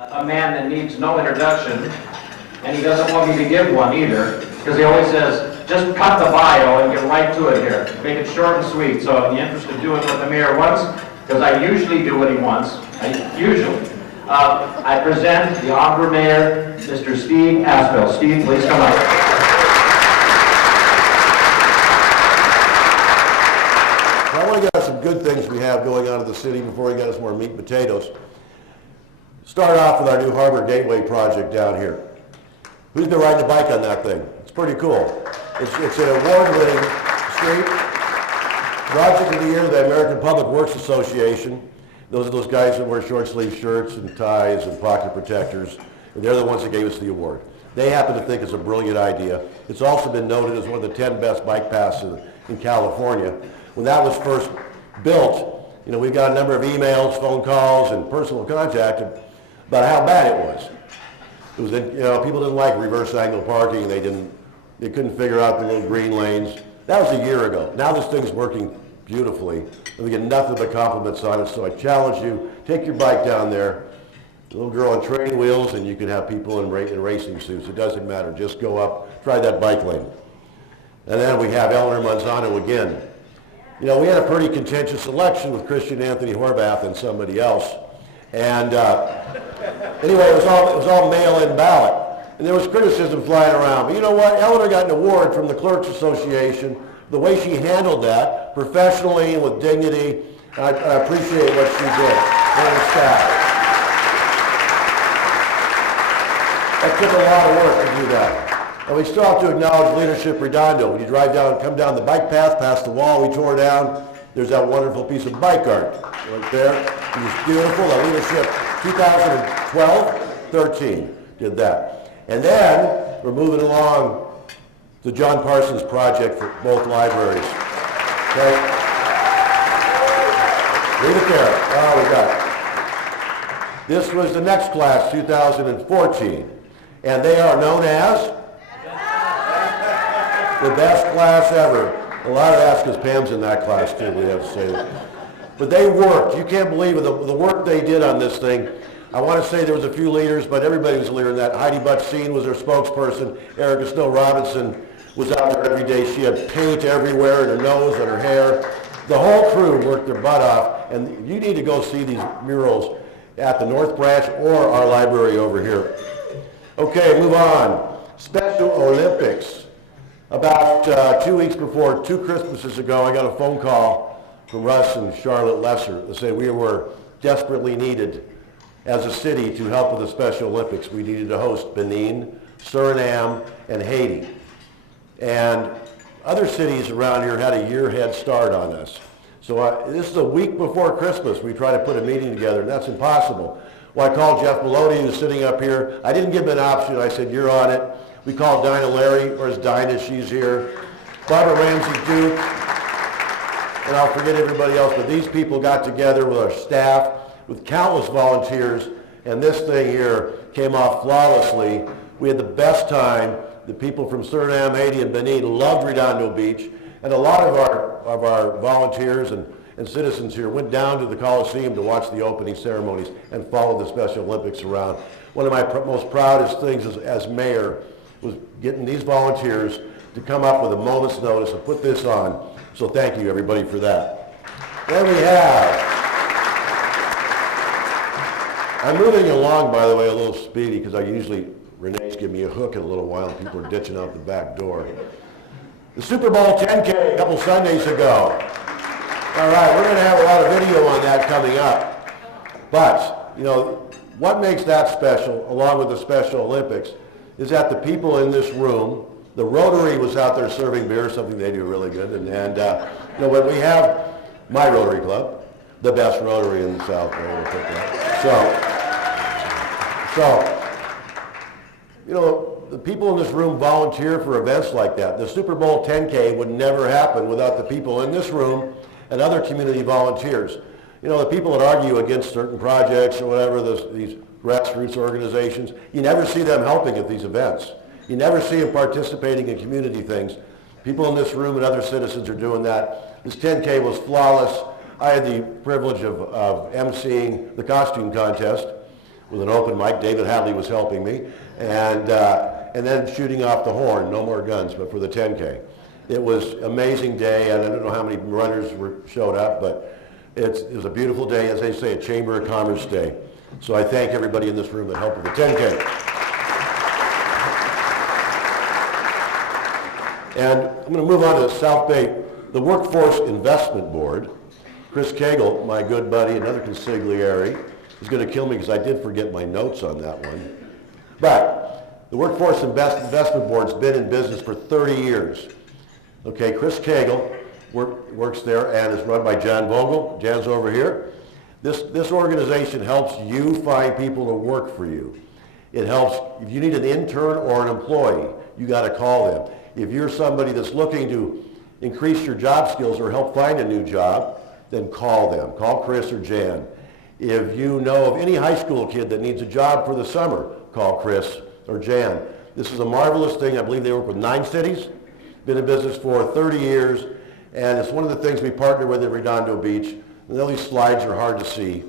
A man that needs no introduction, and he doesn't want me to give one either, because he always says, just cut the bio and get right to it here. Make it short and sweet. So in the interest of doing what the mayor wants, because I usually do what he wants, I present the Honorable Mayor, Mr. Steve Aspel. Steve, please come up. I want to get some good things we have going on in the city before we get us more meat and potatoes. Start off with our new Harbor Gateway project down here. Who's been riding a bike on that thing? It's pretty cool. It's an award-winning street. Project of the Year, the American Public Works Association. Those are those guys that wear short-sleeve shirts and ties and pocket protectors. And they're the ones that gave us the award. They happen to think it's a brilliant idea. It's also been noted as one of the 10 best bike paths in California. When that was first built, we got a number of emails, phone calls, and personal contact about how bad it was. It was, people didn't like reverse angle parking. They couldn't figure out the little green lanes. That was a year ago. Now this thing's working beautifully, and we get nothing but compliments on it. So I challenge you, take your bike down there, a little girl on training wheels, and you can have people in racing suits. It doesn't matter. Just go up, try that bike lane. And then we have Eleanor Manzano again. We had a pretty contentious election with Christian Anthony Horvath and somebody else. And anyway, it was all mail-in ballot. And there was criticism flying around. But you know what? Eleanor got an award from the Clerks Association, the way she handled that, professionally and with dignity. And I appreciate what she did for the staff. That took a lot of work to do that. And we still have to acknowledge leadership Redondo. When you come down the bike path, past the wall we tore down, there's that wonderful piece of bike art right there. It was beautiful. The leadership 2012-13 did that. And then we're moving along the John Parsons project for both libraries. Okay? Leave it there. Oh, we got it. This was the next class, 2014. And they are known as the best class ever. A lot of that's because Pam's in that class too, we have to say that. But they worked. You can't believe it, the work they did on this thing. I want to say there was a few leaders, but everybody was a leader in that. Heidi Buttseen was their spokesperson. Erica Snow Robinson was out there every day. She had paint everywhere in her nose and her hair. The whole crew worked their butt off, and you need to go see these murals at the North Branch or our library over here. Okay, move on. Special Olympics. About 2 weeks before, 2 Christmases ago, I got a phone call from Russ and Charlotte Lesser that said we were desperately needed as a city to help with the Special Olympics. We needed to host Benin, Suriname, and Haiti. And other cities around here had a year head start on us. So this is a week before Christmas. We try to put a meeting together, and that's impossible. Well, I called Jeff Maloney, who's sitting up here. I didn't give him an option. I said, you're on it. We called Dinah Larry, where's Dinah? She's here. Barbara Ramsey Duke, and I'll forget everybody else, but these people got together with our staff, with countless volunteers, and this thing here came off flawlessly. We had the best time. The people from Suriname, Haiti, and Benin loved Redondo Beach, and a lot of our volunteers and citizens here went down to the Coliseum to watch the opening ceremonies and follow the Special Olympics around. One of my most proudest things as mayor was getting these volunteers to come up with a moment's notice and put this on. So thank you, everybody, for that. Then we have, I'm moving along, by the way, a little speedy because Renee's give me a hook in a little while and people are ditching out the back door. The Super Bowl 10K a couple Sundays ago. All right, we're going to have a lot of video on that coming up. But, what makes that special, along with the Special Olympics, is that the people in this room, the Rotary was out there serving beer, something they do really good. And when we have my Rotary Club, the best Rotary in the South, the people in this room volunteer for events like that. The Super Bowl 10K would never happen without the people in this room and other community volunteers. The people that argue against certain projects or whatever, these grassroots organizations, you never see them helping at these events. You never see them participating in community things. People in this room and other citizens are doing that. This 10K was flawless. I had the privilege of emceeing the costume contest. with an open mic. David Hadley was helping me. And then shooting off the horn, no more guns, but for the 10K. It was an amazing day, and I don't know how many runners showed up, but it was a beautiful day, as they say, a Chamber of Commerce day. So I thank everybody in this room that helped with the 10K. And I'm going to move on to South Bay, the Workforce Investment Board. Chris Cagle, my good buddy, another consigliere, is going to kill me because I did forget my notes on that one. But the Workforce Investment Board's been in business for 30 years. Okay, Chris Cagle works there and is run by John Vogel. Jan's over here. This organization helps you find people to work for you. It helps, if you need an intern or an employee, you got to call them. If you're somebody that's looking to increase your job skills or help find a new job, then call them. Call Chris or Jan. If you know of any high school kid that needs a job for the summer, call Chris or Jan. This is a marvelous thing. I believe they work with 9 cities, been in business for 30 years, and it's one of the things we partner with at Redondo Beach. I know these slides are hard to see,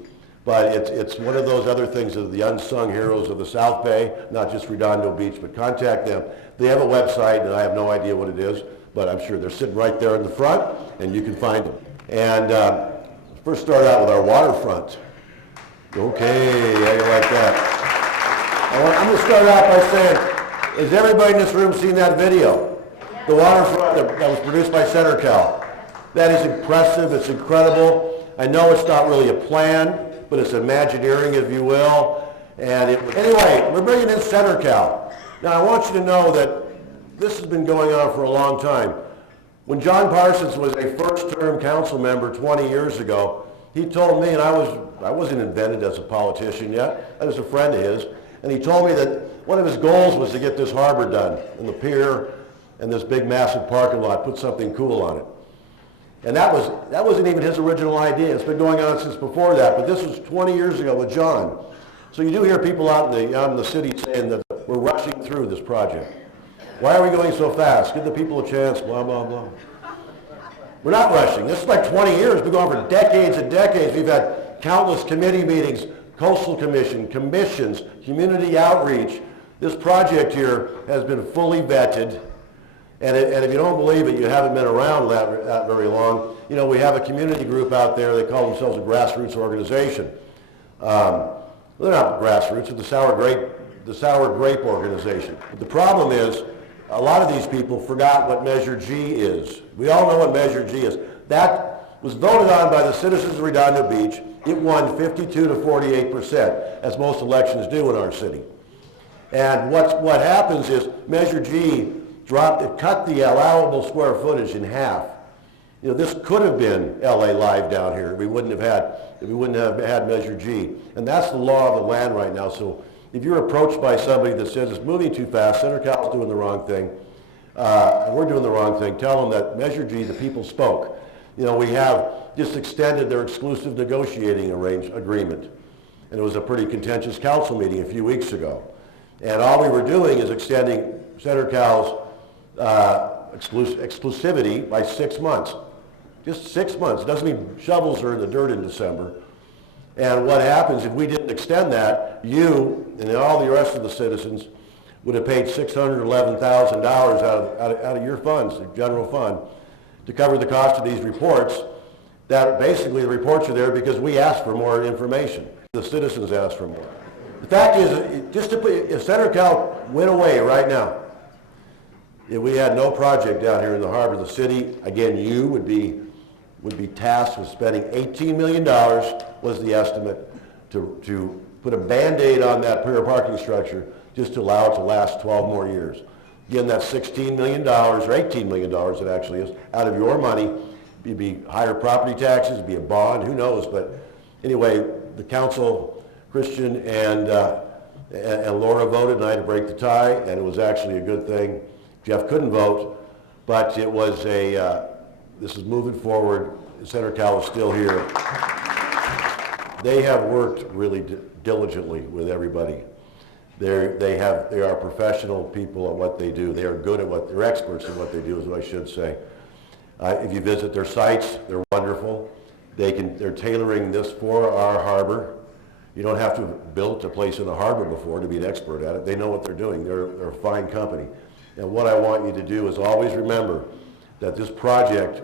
but it's one of those other things of the unsung heroes of the South Bay, not just Redondo Beach, but contact them. They have a website, and I have no idea what it is, but I'm sure they're sitting right there in the front, and you can find them. And first start out with our waterfront. Okay, how you like that? I'm going to start out by saying, has everybody in this room seen that video? The waterfront that was produced by Center Cal. That is impressive, it's incredible. I know it's not really a plan, but it's Imagineering, if you will. And anyway, we're bringing in Center Cal. Now I want you to know that this has been going on for a long time. When John Parsons was a first-term council member 20 years ago, he told me, and I wasn't invented as a politician yet, I was a friend of his, and he told me that one of his goals was to get this harbor done, and the pier, and this big massive parking lot, put something cool on it. And that wasn't even his original idea. It's been going on since before that, but this was 20 years ago with John. So you do hear people out in the city saying that we're rushing through this project. Why are we going so fast? Give the people a chance, blah, blah, blah. We're not rushing. This is like 20 years. We've been going for decades and decades. We've had countless committee meetings, Coastal Commission, commissions, community outreach. This project here has been fully vetted. And if you don't believe it, you haven't been around that very long. You know, we have a community group out there. They call themselves a grassroots organization. They're not grassroots. It's the Sour Grape organization. But the problem is, a lot of these people forgot what Measure G is. We all know what Measure G is. That was voted on by the citizens of Redondo Beach. It won 52 to 48%, as most elections do in our city. And what happens is Measure G cut the allowable square footage in half. You know, this could have been LA Live down here. We wouldn't have had Measure G. And that's the law of the land right now. So if you're approached by somebody that says it's moving too fast, Center Cal's doing the wrong thing, and we're doing the wrong thing, tell them that Measure G, the people spoke. You know, we have just extended their exclusive negotiating agreement. And it was a pretty contentious council meeting a few weeks ago. And all we were doing is extending Center Cal's exclusivity by 6 months. Just 6 months. It doesn't mean shovels are in the dirt in December. And what happens if we didn't extend that, you and all the rest of the citizens would have paid $611,000 out of your funds, the general fund, to cover the cost of these reports. That basically the reports are there because we asked for more information. The citizens asked for more. The fact is, if Center Cal went away right now, if we had no project down here in the harbor, the city, again, you would be tasked with spending $18 million was the estimate to put a Band-Aid on that pier parking structure just to allow it to last 12 more years. Again, that's $16 million, or $18 million it actually is, out of your money. It'd be higher property taxes, it'd be a bond, who knows, but anyway, the council, Christian and Laura voted, and I had to break the tie, and it was actually a good thing. Jeff couldn't vote, but it was this is moving forward. Center Cal is still here. They have worked really diligently with everybody. They are professional people at what they do. They are good at they're experts in what they do, is what I should say. If you visit their sites, they're wonderful. They're tailoring this for our harbor. You don't have to have built a place in the harbor before to be an expert at it. They know what they're doing. They're a fine company. And what I want you to do is always remember that this project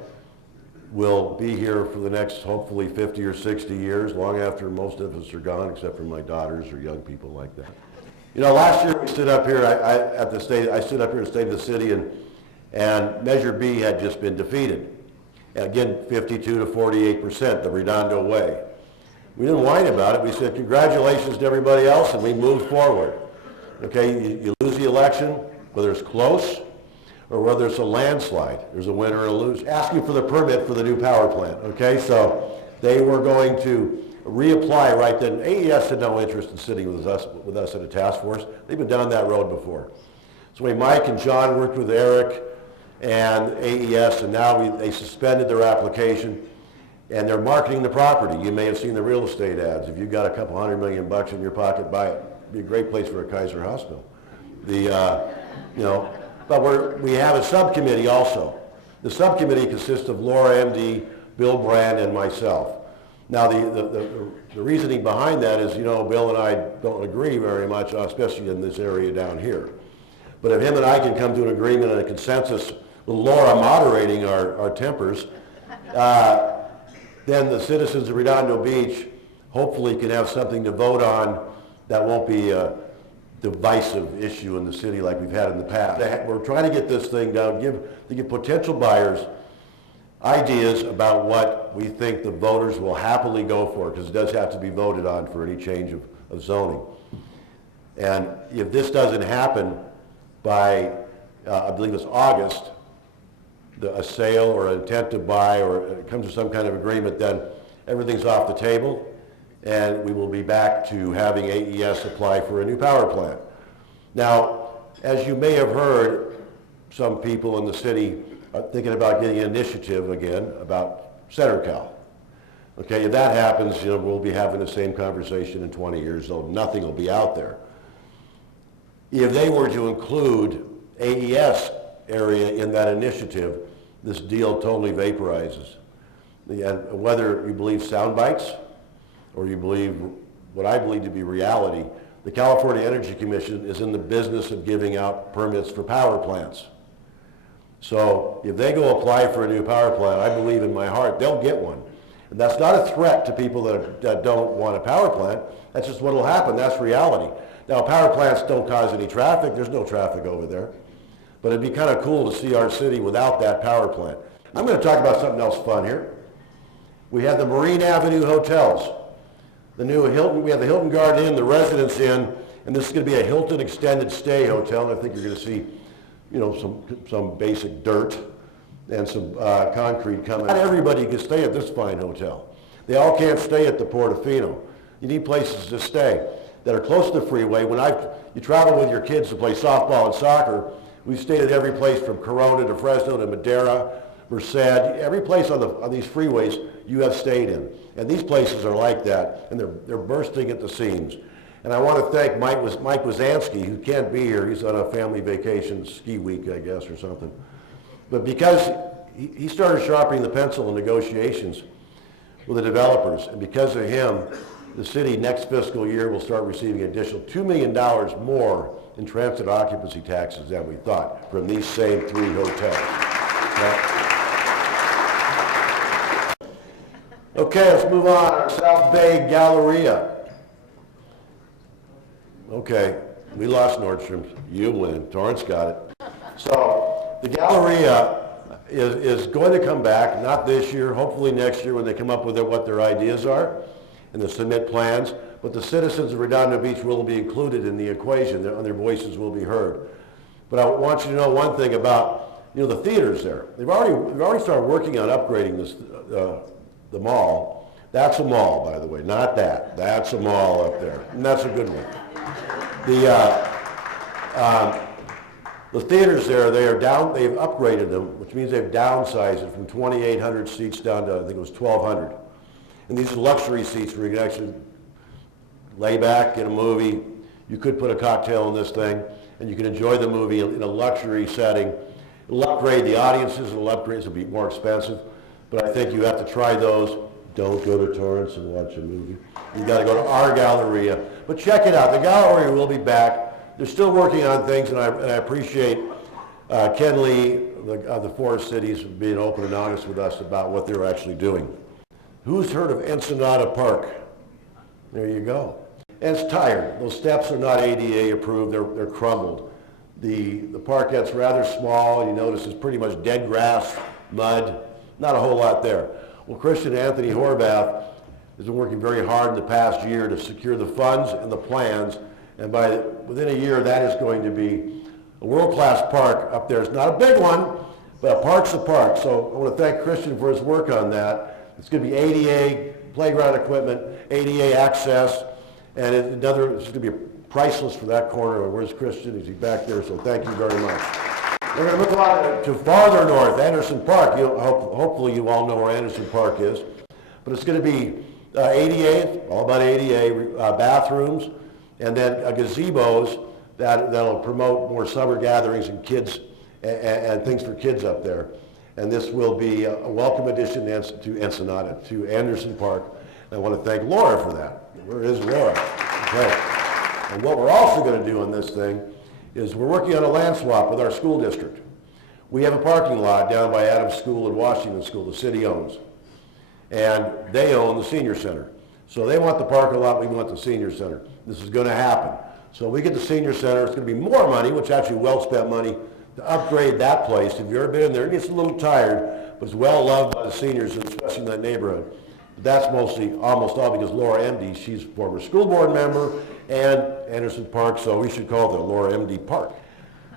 will be here for the next, hopefully, 50 or 60 years, long after most of us are gone, except for my daughters or young people like that. You know, last year we stood up here I stood up here in the State of the City, and Measure B had just been defeated. And again, 52 to 48%, the Redondo way. We didn't whine about it. We said, congratulations to everybody else, and we moved forward. Okay, you lose the election, whether it's close or whether it's a landslide. There's a winner and a loser. Asking for the permit for the new power plant, okay? So they were going to reapply right then. AES had no interest in sitting with us at a task force. They've been down that road before. So Mike and John worked with Eric and AES, and now they suspended their application, and they're marketing the property. You may have seen the real estate ads. If you've got a couple $100 million in your pocket, buy it. It'd be a great place for a Kaiser hospital. But we have a subcommittee also. The subcommittee consists of Laura MD, Bill Brand, and myself. Now, the reasoning behind that is, Bill and I don't agree very much, especially in this area down here. But if him and I can come to an agreement and a consensus with Laura moderating our tempers, then the citizens of Redondo Beach hopefully can have something to vote on that won't be a divisive issue in the city like we've had in the past. We're trying to get this thing down, to give potential buyers ideas about what we think the voters will happily go for, because it does have to be voted on for any change of zoning. And if this doesn't happen by, I believe it's August, a sale or an intent to buy, or it comes to some kind of agreement, then everything's off the table, and we will be back to having AES apply for a new power plant. Now, as you may have heard, some people in the city are thinking about getting an initiative again about CenterCal. Okay, if that happens, we'll be having the same conversation in 20 years, so nothing will be out there. If they were to include AES area in that initiative, this deal totally vaporizes. And whether you believe sound bites or you believe what I believe to be reality, the California Energy Commission is in the business of giving out permits for power plants. So if they go apply for a new power plant, I believe in my heart they'll get one. And that's not a threat to people that don't want a power plant. That's just what will happen. That's reality. Now, power plants don't cause any traffic. There's no traffic over there. But it'd be kind of cool to see our city without that power plant. I'm going to talk about something else fun here. We have the Marine Avenue hotels. The new Hilton, we have the Hilton Garden Inn, the Residence Inn, and this is going to be a Hilton extended stay hotel. And I think you're going to see, some basic dirt and some concrete coming. Not everybody can stay at this fine hotel. They all can't stay at the Portofino. You need places to stay that are close to the freeway. When you travel with your kids to play softball and soccer, we've stayed at every place from Corona to Fresno to Madera, Merced, every place on these freeways you have stayed in. And these places are like that, and they're bursting at the seams. And I want to thank Mike Wazansky, who can't be here. He's on a family vacation, ski week, I guess, or something. But because he started sharpening the pencil in negotiations with the developers, and because of him, the city next fiscal year will start receiving an additional $2 million more in transit occupancy taxes than we thought from these same 3 hotels. Okay, let's move on. Our South Bay Galleria. Okay, we lost Nordstrom's. You win. Torrance got it. So the Galleria is going to come back, not this year, hopefully next year when they come up with what their ideas are and they submit plans. But the citizens of Redondo Beach will be included in the equation. Their voices will be heard. But I want you to know one thing about the theaters there. We've already started working on upgrading this the mall. That's a mall, by the way, not that. That's a mall up there, and that's a good one. The theaters there, they've upgraded them, which means they've downsized it from 2,800 seats down to, I think it was 1,200. And these are luxury seats where you can actually lay back, get a movie. You could put a cocktail in this thing, and you can enjoy the movie in a luxury setting. It'll upgrade the audiences, it'll be more expensive, but I think you have to try those. Don't go to Torrance and watch a movie. You got to go to our Galleria. But check it out. The Galleria will be back. They're still working on things, and I appreciate Ken Lee of the Forest Cities being open and honest with us about what they're actually doing. Who's heard of Ensenada Park? There you go. And it's tired. Those steps are not ADA approved. They're crumbled. The parquet's rather small. You notice it's pretty much dead grass, mud, not a whole lot there. Well, Christian Anthony Horvath has been working very hard in the past year to secure the funds and the plans, and within a year that is going to be a world-class park up there. It's not a big one, but a park's a park. So I want to thank Christian for his work on that. It's going to be ADA, playground equipment, ADA access, and it's going to be priceless for that corner. Where's Christian? Is he back there? So thank you very much. We're going to move on to farther north, Anderson Park. Hopefully you all know where Anderson Park is. But it's going to be ADA, all about ADA, bathrooms, and then gazebos that'll promote more summer gatherings and kids and things for kids up there. And this will be a welcome addition to Ensenada, to Anderson Park. And I want to thank Laura for that. Where is Laura? Okay. And what we're also going to do on this thing is we're working on a land swap with our school district. We have a parking lot down by Adams School and Washington School the city owns. And they own the senior center. So they want the parking lot, we want the senior center. This is going to happen. So we get the senior center, it's going to be more money, which actually well spent money, to upgrade that place. If you've ever been in there, it gets a little tired, but it's well loved by the seniors, especially in that neighborhood. But that's almost all because Laura MD, she's a former school board member, and Anderson Park, so we should call it the Laura MD Park.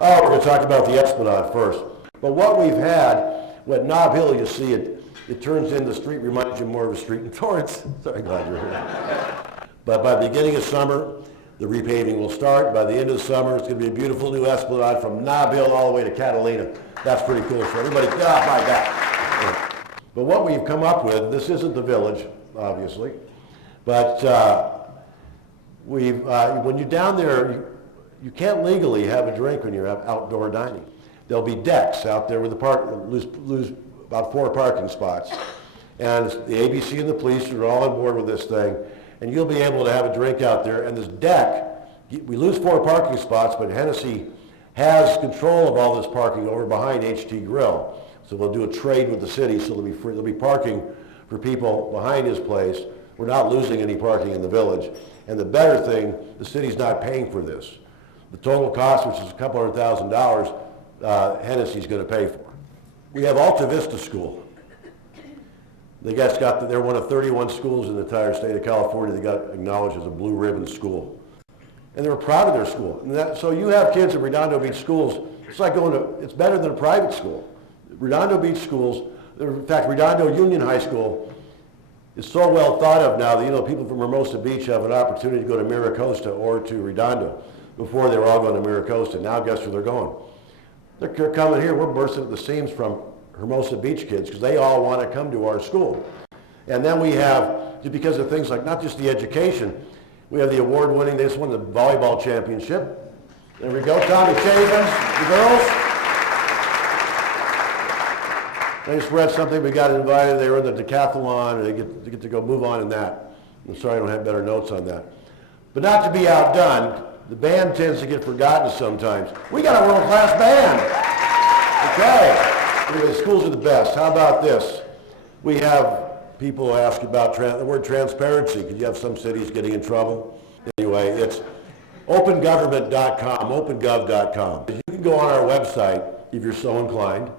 We're going to talk about the Esplanade first. But what we've had, when Nob Hill, you see it turns in the street, reminds you more of a street in Torrance. Sorry, glad you're here. But by the beginning of summer, the repaving will start. By the end of the summer, it's going to be a beautiful new Esplanade from Nob Hill all the way to Catalina. That's pretty cool. So everybody get off my back. But what we've come up with, this isn't the village, obviously, but when you're down there, you can't legally have a drink when you're outdoor dining. There'll be decks out there with lose about 4 parking spots. And the ABC and the police are all on board with this thing. And you'll be able to have a drink out there. And this deck, we lose 4 parking spots, but Hennessy has control of all this parking over behind HT Grill. So we'll do a trade with the city, so there'll be parking for people behind his place. We're not losing any parking in the village. And the better thing, the city's not paying for this. The total cost, which is a couple $100,000, Hennessy's going to pay for. We have Alta Vista School. They're one of 31 schools in the entire state of California that got acknowledged as a blue ribbon school. And they were proud of their school. So you have kids at Redondo Beach schools, it's better than a private school. Redondo Beach schools, in fact, Redondo Union High School is so well thought of now that, people from Hermosa Beach have an opportunity to go to Miracosta or to Redondo. Before they were all going to Miracosta. Now guess where they're going? They're coming here. We're bursting at the seams from Hermosa Beach kids because they all want to come to our school. And then we have, because of things like not just the education, we have the award-winning, they just won the volleyball championship. There we go, Tommy Chavens, the girls. They just read something, we got invited, they were in the decathlon, and they get to go move on in that. I'm sorry I don't have better notes on that. But not to be outdone, the band tends to get forgotten sometimes. We got a world-class band. Okay. Anyway, the schools are the best. How about this? We have people ask about the word transparency, because you have some cities getting in trouble. Anyway, it's opengovernment.com, opengov.com. You can go on our website if you're so inclined.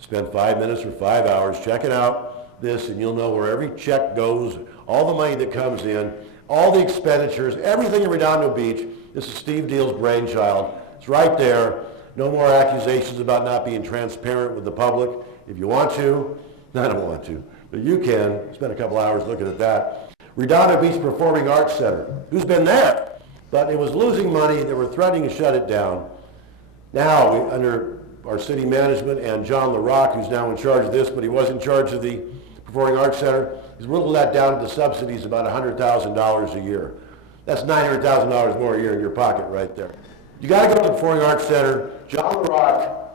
Spend 5 minutes or 5 hours checking out this, and you'll know where every check goes, all the money that comes in, all the expenditures, everything in Redondo Beach. This is Steve Deal's brainchild. It's right there. No more accusations about not being transparent with the public. If you want to, I don't want to, but you can. Spend a couple hours looking at that. Redondo Beach Performing Arts Center. Who's been there? But it was losing money. They were threatening to shut it down. Now, under our city management and John LaRock, who's now in charge of this, but he was in charge of the Performing Arts Center, he's whittled that down to the subsidies about $100,000 a year. That's $900,000 more a year in your pocket right there. You got to go to the Performing Arts Center. John LaRock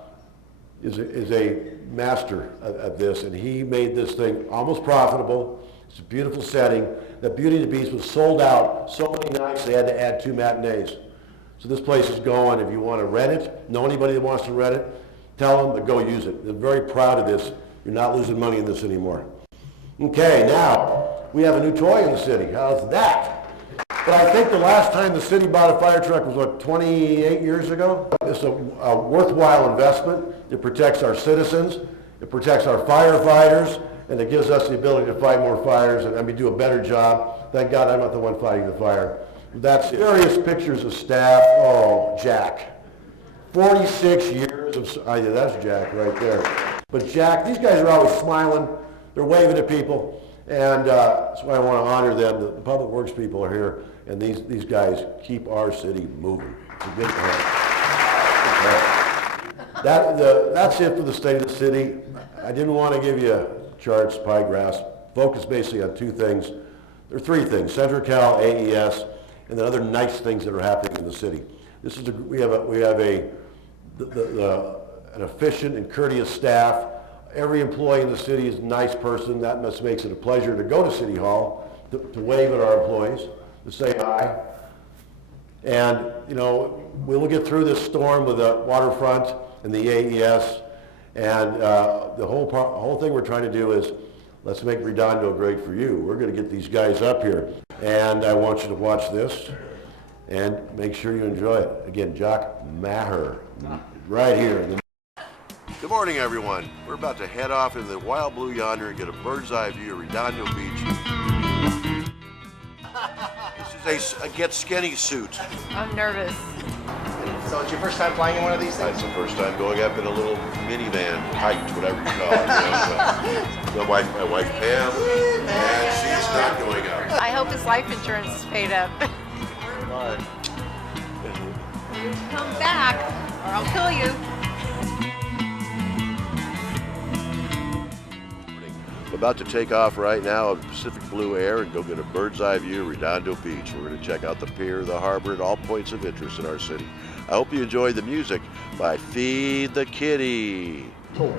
is a master at this, and he made this thing almost profitable. It's a beautiful setting. The Beauty and the Beast was sold out so many nights they had to add 2 matinees. So this place is going. If you want to rent it, know anybody that wants to rent it, tell them to go use it. They're very proud of this. You're not losing money in this anymore. Okay, now we have a new toy in the city. How's that? But I think the last time the city bought a fire truck was, what, 28 years ago? It's a worthwhile investment. It protects our citizens, it protects our firefighters, and it gives us the ability to fight more fires and do a better job. Thank God I'm not the one fighting the fire. That's it. Various pictures of staff. Oh, Jack. 46 years of, yeah, that's Jack right there. But Jack, these guys are always smiling. They're waving at people. And that's why I want to honor them. The public works people are here, and these guys keep our city moving. It's a good point. That's it for the state of the city. I didn't want to give you charts, pie graphs. Focus basically on 2 things. There are 3 things: Central Cal, AES, and then other nice things that are happening in the city. This is we have an efficient and courteous staff. Every employee in the city is a nice person. That makes it a pleasure to go to City Hall, to wave at our employees, to say hi. And, you know, we'll get through this storm with the waterfront and the AES. And the whole thing we're trying to do is, let's make Redondo great for you. We're going to get these guys up here. And I want you to watch this and make sure you enjoy it. Again, Jock Maher, right here. Good morning, everyone. We're about to head off into the wild blue yonder and get a bird's eye view of Redondo Beach. This is a get skinny suit. I'm nervous. So it's your first time flying in one of these things? It's the first time going up in a little minivan, kite, whatever you call it. My wife Pam, and she's not going up. I hope his life insurance is paid up. Bye. Come back, or I'll kill you. About to take off right now of Pacific Blue Air and go get a bird's eye view of Redondo Beach. We're going to check out the pier, the harbor, and all points of interest in our city. I hope you enjoy the music by Feed the Kitty. Cool.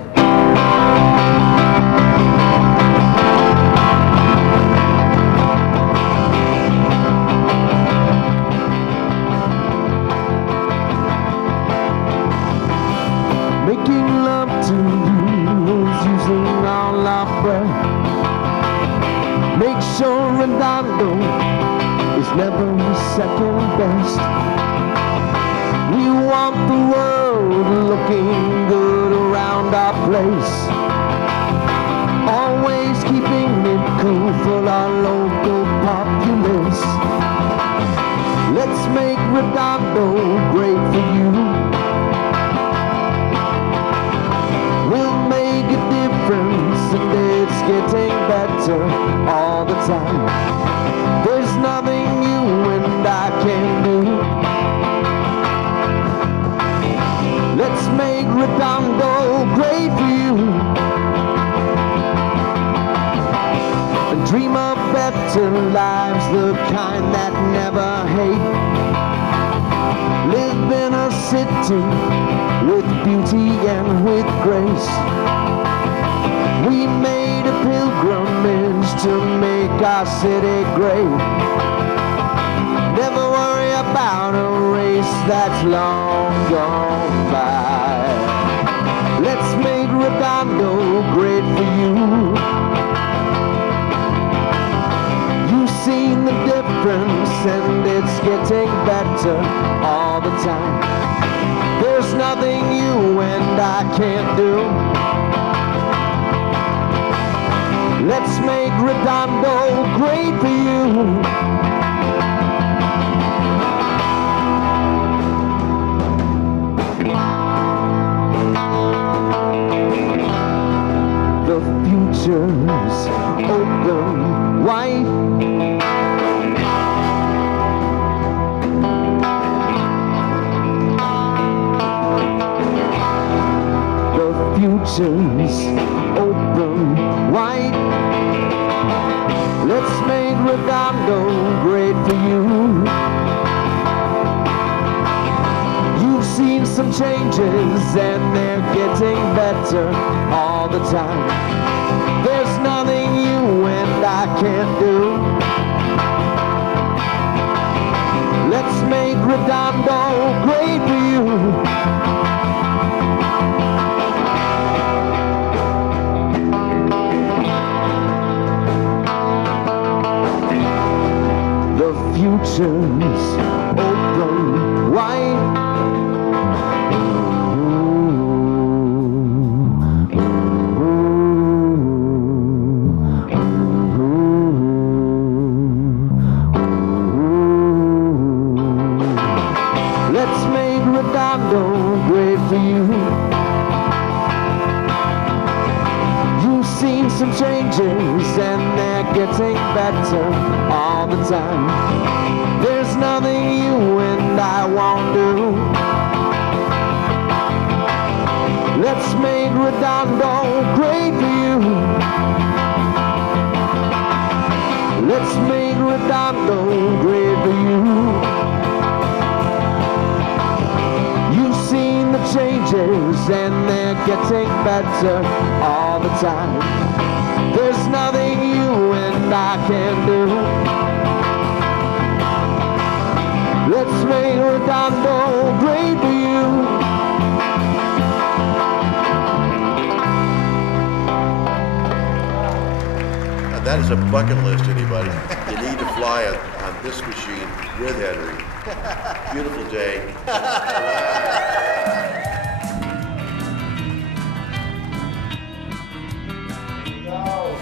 Making love to you is using all our breath. Make sure Redondo is never second best. We want the world looking good around our place. Always keeping it cool for our local populace. Let's make Redondo great for you. We'll make a difference, and it's getting better all the time. There's nothing you and I can do. Let's make Redondo great for you, and dream of better lives, the kind that never hate. Live in a city with beauty and with grace. We made a pilgrimage to make our city great. Never worry about a race that's long gone by. Let's make Redondo great for you. You've seen the difference, and it's getting better all the time. There's nothing you and I can't do. Let's make Redondo great for you. The future's open wide. Future's open wide. Let's make Redondo great for you. You've seen some changes, and they're getting better all the time. There's nothing you and I can't do. Let's make Redondo great for you. The future's open wide. Let's make Redondo great for you. You've seen some changes and they're getting better all the time. There's nothing you and I won't do. Let's make Redondo great for you. Let's make Redondo great for you. You've seen the changes and they're getting better all the time. There's nothing you and I can do. Let's make Redondo great for you. Now, that is a bucket list, anybody. You need to fly on this machine with Henry. Beautiful day.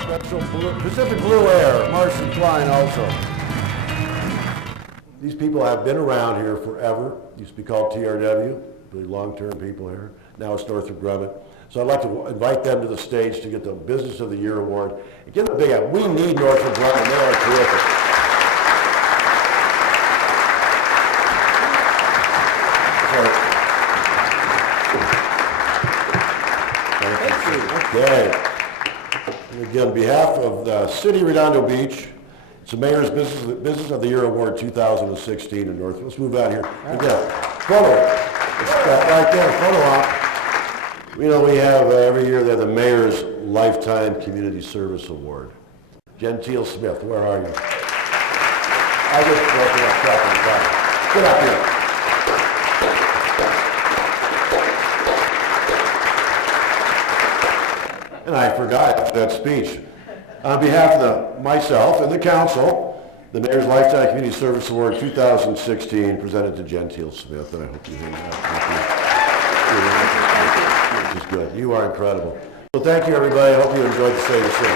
Special Pacific Blue Air, Martian Klein also. These people have been around here forever. Used to be called TRW, really long-term people here. Now it's Northrop Grumman. So I'd like to invite them to the stage to get the Business of the Year award. And give them a big hand. We need Northrop Grumman. They are terrific. Okay. And again, on behalf of the City of Redondo Beach, it's the Mayor's Business of the Year Award 2016 in North. Let's move out here. Again, photo. Right there, photo op. You know, we have every year they're the Mayor's Lifetime Community Service Award. Gentile Smith, where are you? I just broke it up. Get up here. And I forgot that speech. On behalf of myself and the council, the Mayor's Lifetime Community Service Award 2016 presented to Gentile Smith, and I hope you hear that. This is good. You are incredible. Well, thank you, everybody. I hope you enjoyed the State of the City.